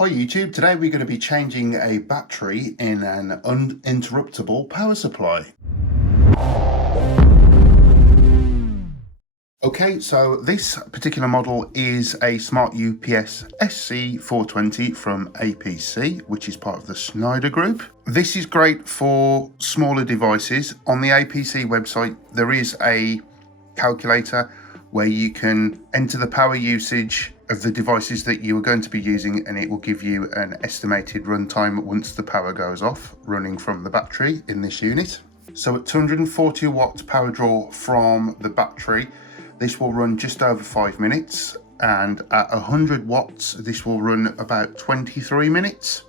Hi YouTube, today we're going to be changing a battery in an uninterruptible power supply. Okay, so this particular model is a Smart UPS SC420 from APC, which is part of the Schneider Group. This is great for smaller devices. On the APC website, there is a calculator where you can enter the power usage of the devices that you are going to be using, and it will give you an estimated runtime once the power goes off running from the battery in this unit. So at 240 watt power draw from the battery, this will run just over 5 minutes, and at 100 watts this will run about 23 minutes.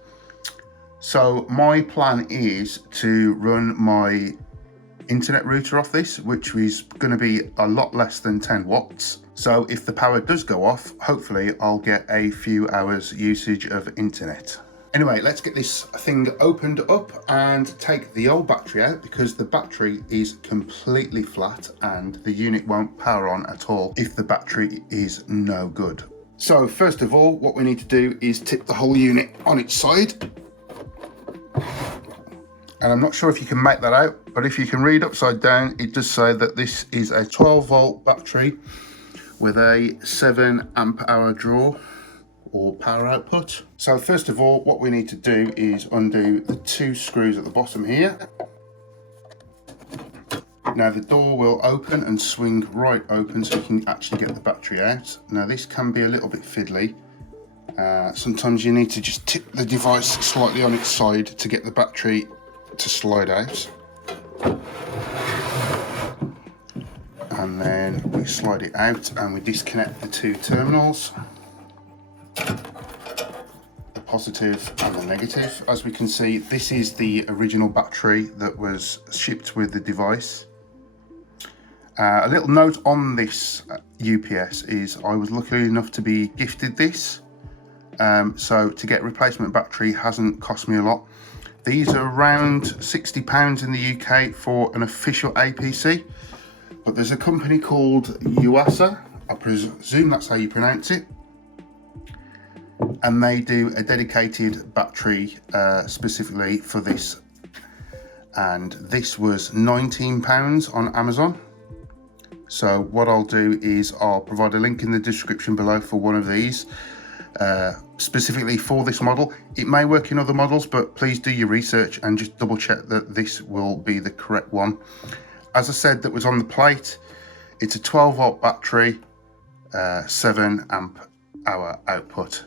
So my plan is to run my internet router off this, which is going to be a lot less than 10 watts. So if the power does go off, hopefully I'll get a few hours usage of internet. Anyway, let's get this thing opened up and take the old battery out, because the battery is completely flat and the unit won't power on at all if the battery is no good. So first of all, what we need to do is tip the whole unit on its side. And I'm not sure if you can make that out, but if you can read upside down, it does say that this is a 12 volt battery with a 7 amp hour draw or power output. So first of all, what we need to do is undo the 2 screws at the bottom here. Now the door will open and swing right open so you can actually get the battery out. Now this can be a little bit fiddly. Sometimes you need to just tip the device slightly on its side to get the battery to slide out, and then we slide it out and we disconnect the 2 terminals, the positive and the negative. As we can see, this is the original battery that was shipped with the device. A little note on this UPS is I was lucky enough to be gifted this, so to get replacement battery hasn't cost me a lot. These are around £60 in the UK for an official APC, but there's a company called UASA, I presume that's how you pronounce it, and they do a dedicated battery specifically for this, and this was £19 on Amazon. So what I'll do is I'll provide a link in the description below for one of these. Specifically for this model. It may work in other models, but please do your research and just double check that this will be the correct one. As I said, that was on the plate, it's a 12 volt battery, 7 amp hour output,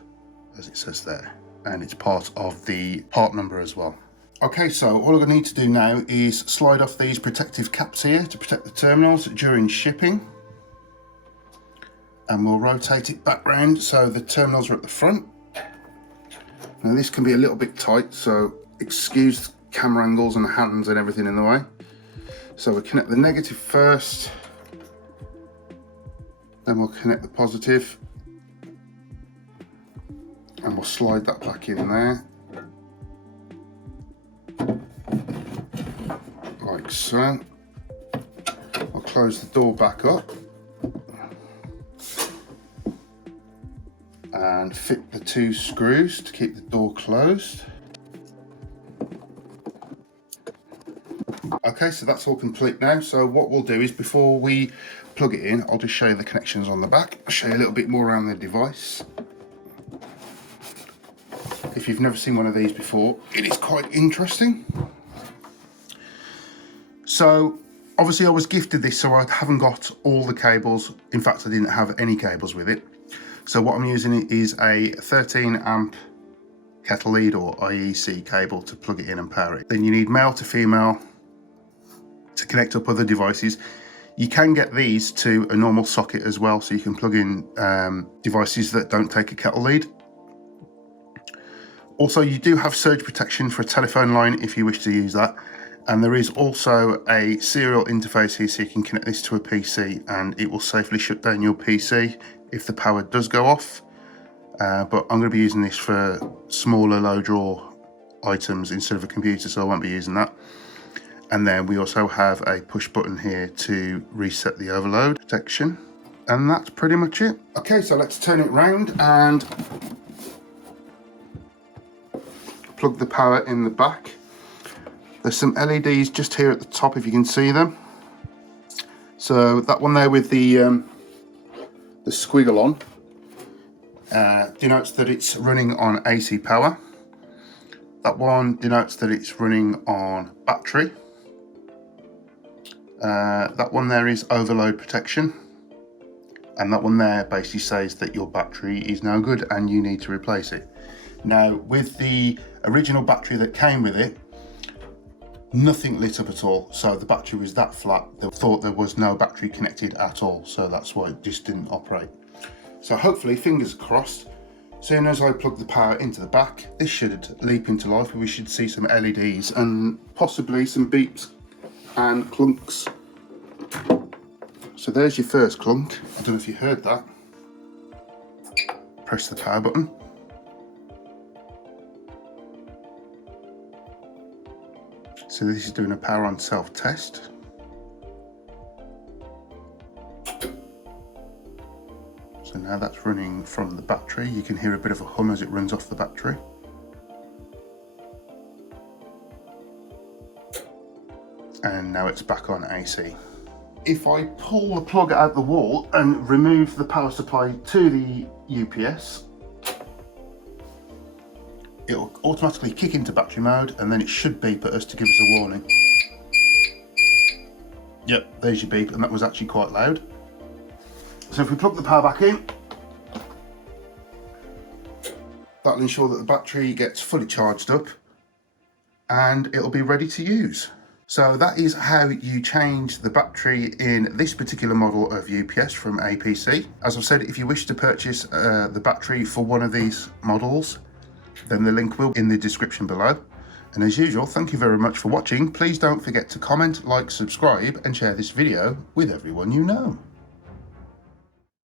as it says there, and it's part of the part number as well. Okay, so all I'm going to need to do now is slide off these protective caps here to protect the terminals during shipping, and we'll rotate it back round so the terminals are at the front. Now this can be a little bit tight, so excuse camera angles and hands and everything in the way. So we'll connect the negative first, then we'll connect the positive, and we'll slide that back in there, like so. I'll close the door back up and fit the 2 screws to keep the door closed. Okay, so that's all complete now. So what we'll do is, before we plug it in, I'll just show you the connections on the back. I'll show you a little bit more around the device. If you've never seen one of these before, it is quite interesting. So obviously I was gifted this, so I haven't got all the cables. In fact, I didn't have any cables with it. So what I'm using is a 13 amp kettle lead or IEC cable to plug it in and power it. Then you need male to female to connect up other devices. You can get these to a normal socket as well, so you can plug in devices that don't take a kettle lead. Also, you do have surge protection for a telephone line if you wish to use that. And there is also a serial interface here, so you can connect this to a PC and it will safely shut down your PC if the power does go off. But I'm going to be using this for smaller low draw items instead of a computer, so I won't be using that. And then we also have a push button here to reset the overload protection, and that's pretty much it. Okay, so let's turn it round and plug the power in the back. There's some LEDs just here at the top if you can see them. So that one there with the squiggle on denotes that it's running on AC power. That one denotes that it's running on battery. That one there is overload protection. And that one there basically says that your battery is no good and you need to replace it. Now, with the original battery that came with it, nothing lit up at all. So the battery was that flat, they thought there was no battery connected at all. So that's why it just didn't operate. So hopefully, fingers crossed, as soon as I plug the power into the back, this should leap into life. We should see some LEDs and possibly some beeps and clunks. So there's your first clunk. I don't know if you heard that. Press the power button. So this is doing a power on self test. So now that's running from the battery. You can hear a bit of a hum as it runs off the battery. And now it's back on AC. If I pull the plug out the wall and remove the power supply to the UPS, it'll automatically kick into battery mode and then it should beep at us to give us a warning. Yep, there's your beep, and that was actually quite loud. So if we plug the power back in, that'll ensure that the battery gets fully charged up and it'll be ready to use. So that is how you change the battery in this particular model of UPS from APC. As I've said, if you wish to purchase the battery for one of these models, then the link will be in the description below. And as usual, thank you very much for watching. Please don't forget to comment, like, subscribe, and share this video with everyone you know.